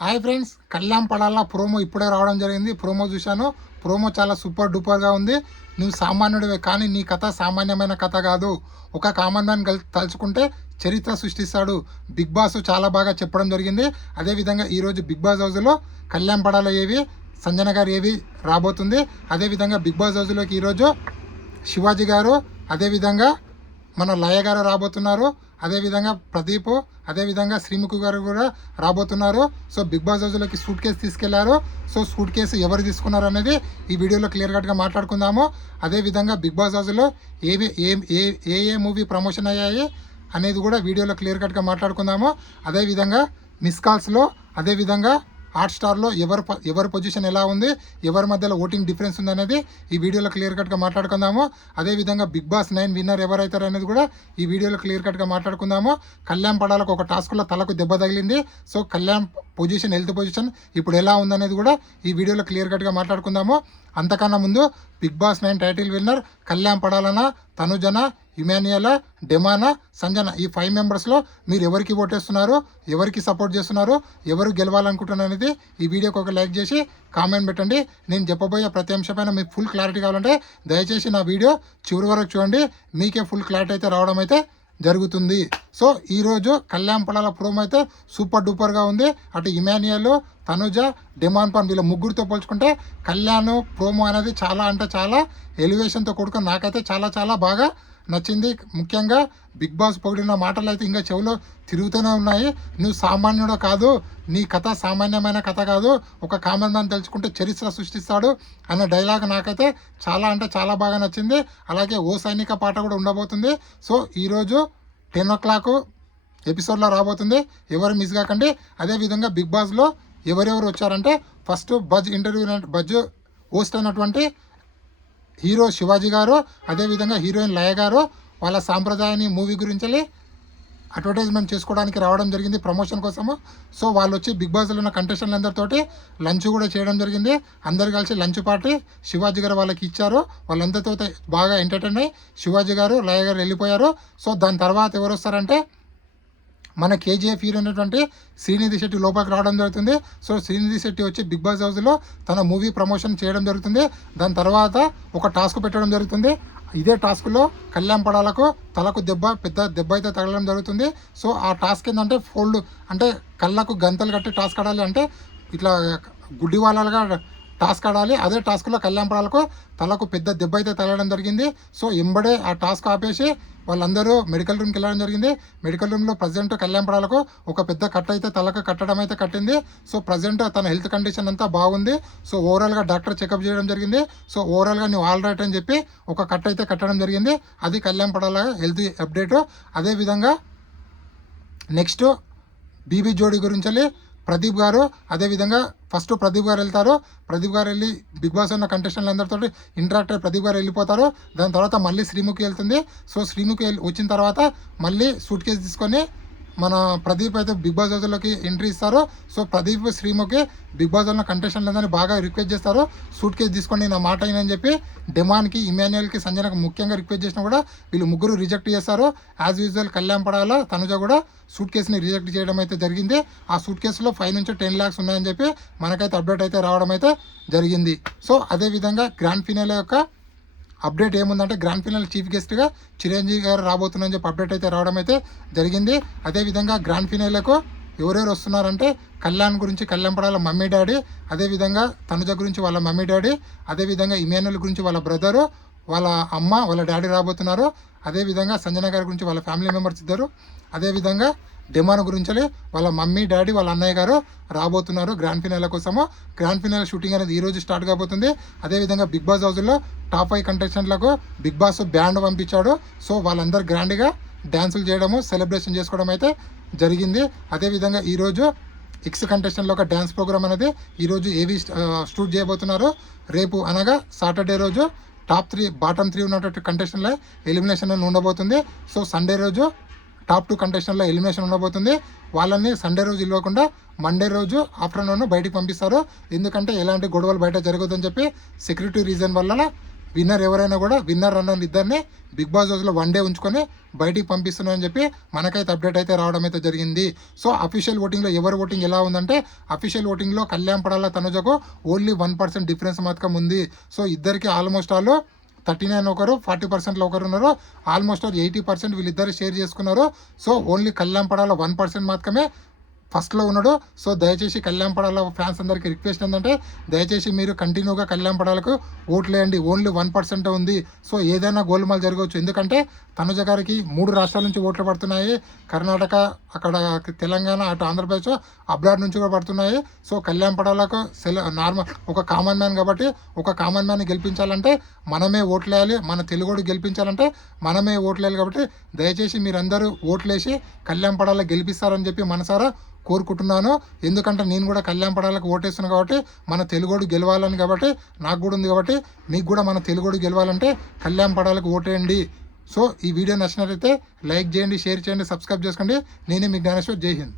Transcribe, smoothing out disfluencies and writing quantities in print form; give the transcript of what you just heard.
Hi friends, Kalyan Padala promo ఇప్పుడే రావడం జరిగింది. ప్రోమో చూశాను. ప్రోమో చాలా సూపర్ డూపర్గా ఉంది. నువ్వు సామాన్యుడివే, కానీ నీ కథ సామాన్యమైన కథ కాదు. ఒక కామన్ మ్యాన్ తలుచుకుంటే చరిత్ర సృష్టిస్తాడు. బిగ్ బాస్ చాలా బాగా చెప్పడం జరిగింది. అదేవిధంగా ఈరోజు బిగ్ బాస్ హౌస్లో కళ్యాణ్ పడాల ఏవి, సంజన గారు ఏవి రాబోతుంది. అదేవిధంగా బిగ్ బాస్ హౌస్లోకి ఈరోజు శివాజీ గారు, అదేవిధంగా మన లయ గారు రాబోతున్నారు. అదేవిధంగా ప్రదీప్, అదేవిధంగా శ్రీముఖి గారు కూడా రాబోతున్నారు. సో బిగ్ బాస్ హౌస్లోకి సూట్ కేసు తీసుకెళ్లారు. సో సూట్ కేసు ఎవరు తీసుకున్నారు అనేది ఈ వీడియోలో క్లియర్ కట్గా మాట్లాడుకుందాము. అదేవిధంగా బిగ్ బాస్ హౌస్లో ఏ ఏ మూవీ ప్రమోషన్ అయ్యాయి అనేది కూడా వీడియోలో క్లియర్ కట్గా మాట్లాడుకుందాము. అదేవిధంగా మిస్ కాల్స్లో, అదేవిధంగా హాట్స్టార్లో ఎవరి పొజిషన్ ఎలా ఉంది, ఎవరి మధ్యలో ఓటింగ్ డిఫరెన్స్ ఉంది అనేది ఈ వీడియోలో క్లియర్ కట్గా మాట్లాడుకుందాము. అదేవిధంగా బిగ్ బాస్ 9 విన్నర్ ఎవరైతారు అనేది కూడా ఈ వీడియోలో క్లియర్ కట్గా మాట్లాడుకుందాము. కళ్యాణ్ పడాలకు ఒక టాస్క్లో తలకు దెబ్బ తగిలింది. So Kalyan position, health position ఇప్పుడు ఎలా ఉందనేది కూడా ఈ వీడియోలో క్లియర్ కట్గా మాట్లాడుకుందాము. అంతకన్నా ముందు Bigg Boss 9 title winner Kalyan పడాలన, తనుజన, ఇమాన్యుయల్, డెమానా, సంజన, ఈ 5 మెంబర్స్లో మీరు ఎవరికి ఓటేస్తున్నారు, ఎవరికి సపోర్ట్ చేస్తున్నారు, ఎవరు గెలవాలనుకుంటున్నారు అనేది ఈ వీడియోకి ఒక లైక్ చేసి కామెంట్ పెట్టండి. నేను చెప్పబోయే ప్రతి అంశంపైన మీకు ఫుల్ క్లారిటీ కావాలంటే దయచేసి నా వీడియో చివరి వరకు చూడండి. మీకే ఫుల్ క్లారిటీ అయితే రావడం అయితే జరుగుతుంది. సో ఈరోజు కళ్యాణ్ పడాల ప్రోమో అయితే సూపర్ డూపర్గా ఉంది. అటు ఇమాన్యుయల్, తనుజ, డెమాన్ పాన్ వీళ్ళ ముగ్గురితో పోల్చుకుంటే కళ్యాణ్ ప్రోమో అనేది చాలా అంటే చాలా ఎలివేషన్తో కూడుకుని నాకైతే చాలా చాలా బాగా నచ్చింది. ముఖ్యంగా బిగ్ బాస్ పొగిడిన మాటలు అయితే ఇంకా చెవిలో తిరుగుతూనే ఉన్నాయి. నువ్వు సామాన్యుడు కాదు, నీ కథ సామాన్యమైన కథ కాదు, ఒక కామన్ మ్యాన్ తెలుసుకుంటే చరిత్ర సృష్టిస్తాడు అనే డైలాగ్ నాకైతే చాలా అంటే చాలా బాగా నచ్చింది. అలాగే ఓ సైనిక పాట కూడా ఉండబోతుంది. సో ఈరోజు 10 o'clock ఎపిసోడ్లో రాబోతుంది, ఎవరు మిస్ కాకండి. అదేవిధంగా బిగ్ బాస్లో ఎవరెవరు వచ్చారంటే ఫస్ట్ బజ్ హోస్ట్ అయినటువంటి హీరో శివాజీ గారు, అదేవిధంగా హీరోయిన్ లయ గారు వాళ్ళ సాంప్రదాయాన్ని మూవీ గురించి అడ్వర్టైజ్మెంట్ చేసుకోవడానికి రావడం జరిగింది ప్రమోషన్ కోసము. సో వాళ్ళు వచ్చి బిగ్ బాస్లో ఉన్న కంటెస్టెంట్లందరితోటి లంచ్ కూడా చేయడం జరిగింది. అందరు కలిసి లంచ్ పార్టీ శివాజీ గారు వాళ్ళకి ఇచ్చారు. వాళ్ళందరితో బాగా ఎంటర్టైన్ అయ్యి శివాజీ గారు, లయ గారు వెళ్ళిపోయారు. సో దాని తర్వాత ఎవరు వస్తారంటే మన కేజీఎఫ్ హీరో అయినటువంటి శ్రీనిధి శెట్టి లోపలికి రావడం జరుగుతుంది. సో శ్రీనిధి శెట్టి వచ్చి బిగ్ బాస్ హౌస్లో తన మూవీ ప్రమోషన్ చేయడం జరుగుతుంది. దాని తర్వాత ఒక టాస్క్ పెట్టడం జరుగుతుంది. ఇదే టాస్క్లో కళ్యాణ్ పడాలకు తలకు పెద్ద దెబ్బ అయితే తగలడం జరుగుతుంది. సో ఆ టాస్క్ ఏంటంటే ఫోల్డ్ అంటే కళ్ళకు గంతలు కట్టి టాస్క్ ఆడాలి, అంటే ఇట్లా గుడ్డి వాళ్ళగా టాస్క్ ఆడాలి. అదే టాస్క్లో కళ్యాణ్ పడాలకు తలకు పెద్ద దెబ్బ అయితే తగలడం జరిగింది. సో ఎంబడే ఆ టాస్క్ ఆపేసి వాళ్ళందరూ మెడికల్ రూమ్కి వెళ్ళడం జరిగింది. మెడికల్ రూమ్లో ప్రజెంట్ కళ్యాణ్ పడాలకు ఒక పెద్ద కట్ అయితే తలకు కట్టడం అయితే కట్టింది. సో ప్రజెంట్ తన హెల్త్ కండిషన్ అంతా బాగుంది. సో ఓవరాల్గా డాక్టర్ చెకప్ చేయడం జరిగింది. సో ఓవరాల్గా నువ్వు ఆల్ రైట్ అని చెప్పి ఒక కట్ అయితే కట్టడం జరిగింది. అది కళ్యాణ్ పడాల హెల్త్ అప్డేటు. అదేవిధంగా నెక్స్ట్ బీబీ జోడీ గురించి ప్రదీప్ గారు, అదేవిధంగా ఫస్ట్ ప్రదీప్ గారు వెళ్తారు. ప్రదీప్ గారు వెళ్ళి బిగ్ బాస్ ఉన్న కంటెస్టెంట్లు అందరితో ఇంటరాక్ట్ అయ్యి ప్రదీప్ గారు వెళ్ళిపోతారు. దాని తర్వాత మళ్ళీ శ్రీముఖి వెళ్తుంది. సో శ్రీముఖి వచ్చిన తర్వాత మళ్ళీ సూట్ కేసు తీసుకొని మన ప్రదీప్ అయితే బిగ్ బాస్ హౌస్లోకి ఎంట్రీ ఇస్తారు. So Pradeep, Sreemukhi Bigg Boss ఉన్న కంటెస్టెంట్లు అందరినీ బాగా రిక్వెస్ట్ చేస్తారు, సూట్ కేసు తీసుకోండి నా మాట అయినని చెప్పి. డెమాన్కి, ఇమాన్యుయల్కి, సంజనకు ముఖ్యంగా రిక్వెస్ట్ చేసినా కూడా వీళ్ళు ముగ్గురు రిజెక్ట్ చేస్తారు. యాజ్ యూజువల్ కళ్యాణ్ పడాల, తనుజ కూడా సూట్ కేసుని రిజెక్ట్ చేయడం అయితే జరిగింది. ఆ సూట్ కేసులో 5 నుంచి 10 lakhs ఉన్నాయని చెప్పి మనకైతే అప్డేట్ అయితే రావడం అయితే జరిగింది. సో అదేవిధంగా గ్రాండ్ ఫినాలే యొక్క అప్డేట్ ఏముందంటే గ్రాండ్ ఫినాల్ చీఫ్ గెస్ట్గా చిరంజీవి గారు రాబోతున్నారని చెప్పి అప్డేట్ అయితే రావడం అయితే జరిగింది. అదేవిధంగా గ్రాండ్ ఫినాలకు ఎవరెవరు వస్తున్నారంటే కళ్యాణ్ గురించి కళ్యాణ్ పడాల మమ్మీ డాడీ, అదేవిధంగా తనుజ గురించి వాళ్ళ మమ్మీ డాడీ, అదేవిధంగా ఇమాన్యుయల్ గురించి వాళ్ళ బ్రదరు, వాళ్ళ అమ్మ, వాళ్ళ డాడీ రాబోతున్నారు. అదేవిధంగా సంజన గారి గురించి వాళ్ళ ఫ్యామిలీ మెంబర్స్ ఇద్దరు, అదేవిధంగా డెమాన్ గురించి వాళ్ళ మమ్మీ డాడీ వాళ్ళ అన్నయ్య గారు రాబోతున్నారు గ్రాండ్ ఫినాలే కోసము. గ్రాండ్ ఫినాలే షూటింగ్ అనేది ఈరోజు స్టార్ట్ కాబోతుంది. అదేవిధంగా బిగ్ బాస్ హౌస్లో టాప్ 5 కంటెస్టెంట్లకు బిగ్ బాస్ బ్యాండ్ పంపించాడు. సో వాళ్ళందరూ గ్రాండ్గా డ్యాన్సులు చేయడము, సెలబ్రేషన్ చేసుకోవడం అయితే జరిగింది. అదేవిధంగా ఈరోజు ఎక్స్ కంటెస్టెంట్లో ఒక డ్యాన్స్ ప్రోగ్రామ్ అనేది ఈరోజు ఏవి షూట్ చేయబోతున్నారు. రేపు అనగా సాటర్డే రోజు టాప్ 3 బాటమ్ 3 ఉన్నటువంటి కంటెస్టెంట్ల ఎలిమినేషన్ ఉండబోతుంది. సో సండే రోజు టాప్ 2 కంటెస్టెంట్ల ఎలిమినేషన్ ఉండబోతుంది. వాళ్ళని సండే రోజు ఇవ్వకుండా మండే రోజు ఆఫ్టర్నూన్ బయటికి పంపిస్తారు. ఎందుకంటే ఎలాంటి గొడవలు బయట జరగదని చెప్పి సెక్యూరిటీ రీజన్ వల్ల విన్నర్ ఎవరైనా కూడా విన్నర్ రన్నర్ ఇద్దరిని బిగ్ బాస్ హౌస్లో 1 డే ఉంచుకొని బయటికి పంపిస్తున్నారని చెప్పి మనకైతే అప్డేట్ అయితే రావడం అయితే జరిగింది. సో అఫీషియల్ ఓటింగ్లో ఎవరి ఓటింగ్ ఎలా ఉందంటే అఫీషియల్ ఓటింగ్లో కళ్యాణ్ పడాల తనుజకు ఓన్లీ 1% డిఫరెన్స్ మాత్రం ఉంది. సో ఇద్దరికి ఆల్మోస్ట్ ఆల్ 39 ఒకరు 40%లో ఒకరు ఉన్నారు. ఆల్మోస్ట్ 80% వీళ్ళిద్దరు షేర్ చేసుకున్నారు. సో ఓన్లీ కళ్యాణ్ పడాల 1% మాత్రమే ఫస్ట్లో ఉన్నాడు. సో దయచేసి కళ్యాణ్ పడాల ఫ్యాన్స్ అందరికీ రిక్వెస్ట్ ఏంటంటే దయచేసి మీరు కంటిన్యూగా కళ్యాణ్ పడాలకు ఓట్లేయండి. ఓన్లీ 1% ఉంది. సో ఏదైనా గోల్మాల్ జరగవచ్చు. ఎందుకంటే తనుజ గారికి 3 రాష్ట్రాల నుంచి ఓట్లు పడుతున్నాయి. కర్ణాటక, అక్కడ తెలంగాణ, అటు ఆంధ్రప్రదేశ్, అబ్రాడ్ నుంచి కూడా పడుతున్నాయి. సో కళ్యాణ్ పడాలకు నార్మల్ ఒక కామన్ మ్యాన్ కాబట్టి ఒక కామన్ మ్యాన్ని గెలిపించాలంటే మనమే ఓట్లేయాలి. మన తెలుగుడు గెలిపించాలంటే మనమే ఓట్లేయాలి. కాబట్టి దయచేసి మీరందరూ ఓట్లేసి కళ్యాణ్ పడాల గెలిపిస్తారని చెప్పి మనసారా కోరుకుంటున్నాను. ఎందుకంటే నేను కూడా కళ్యాణ్ పడాలకు ఓటేస్తున్నాను కాబట్టి మన తెలుగోడు గెలవాలని కాబట్టి నాకు కూడా ఉంది కాబట్టి మీకు కూడా మన తెలుగోడు గెలవాలంటే కళ్యాణ్ పడాలకు ఓటేయండి. సో ఈ వీడియో నచ్చినట్లయితే లైక్ చేయండి, షేర్ చేయండి, సబ్స్క్రైబ్ చేసుకోండి. నేనే మీ జ్ఞానేశ్వర్. జై హింద్.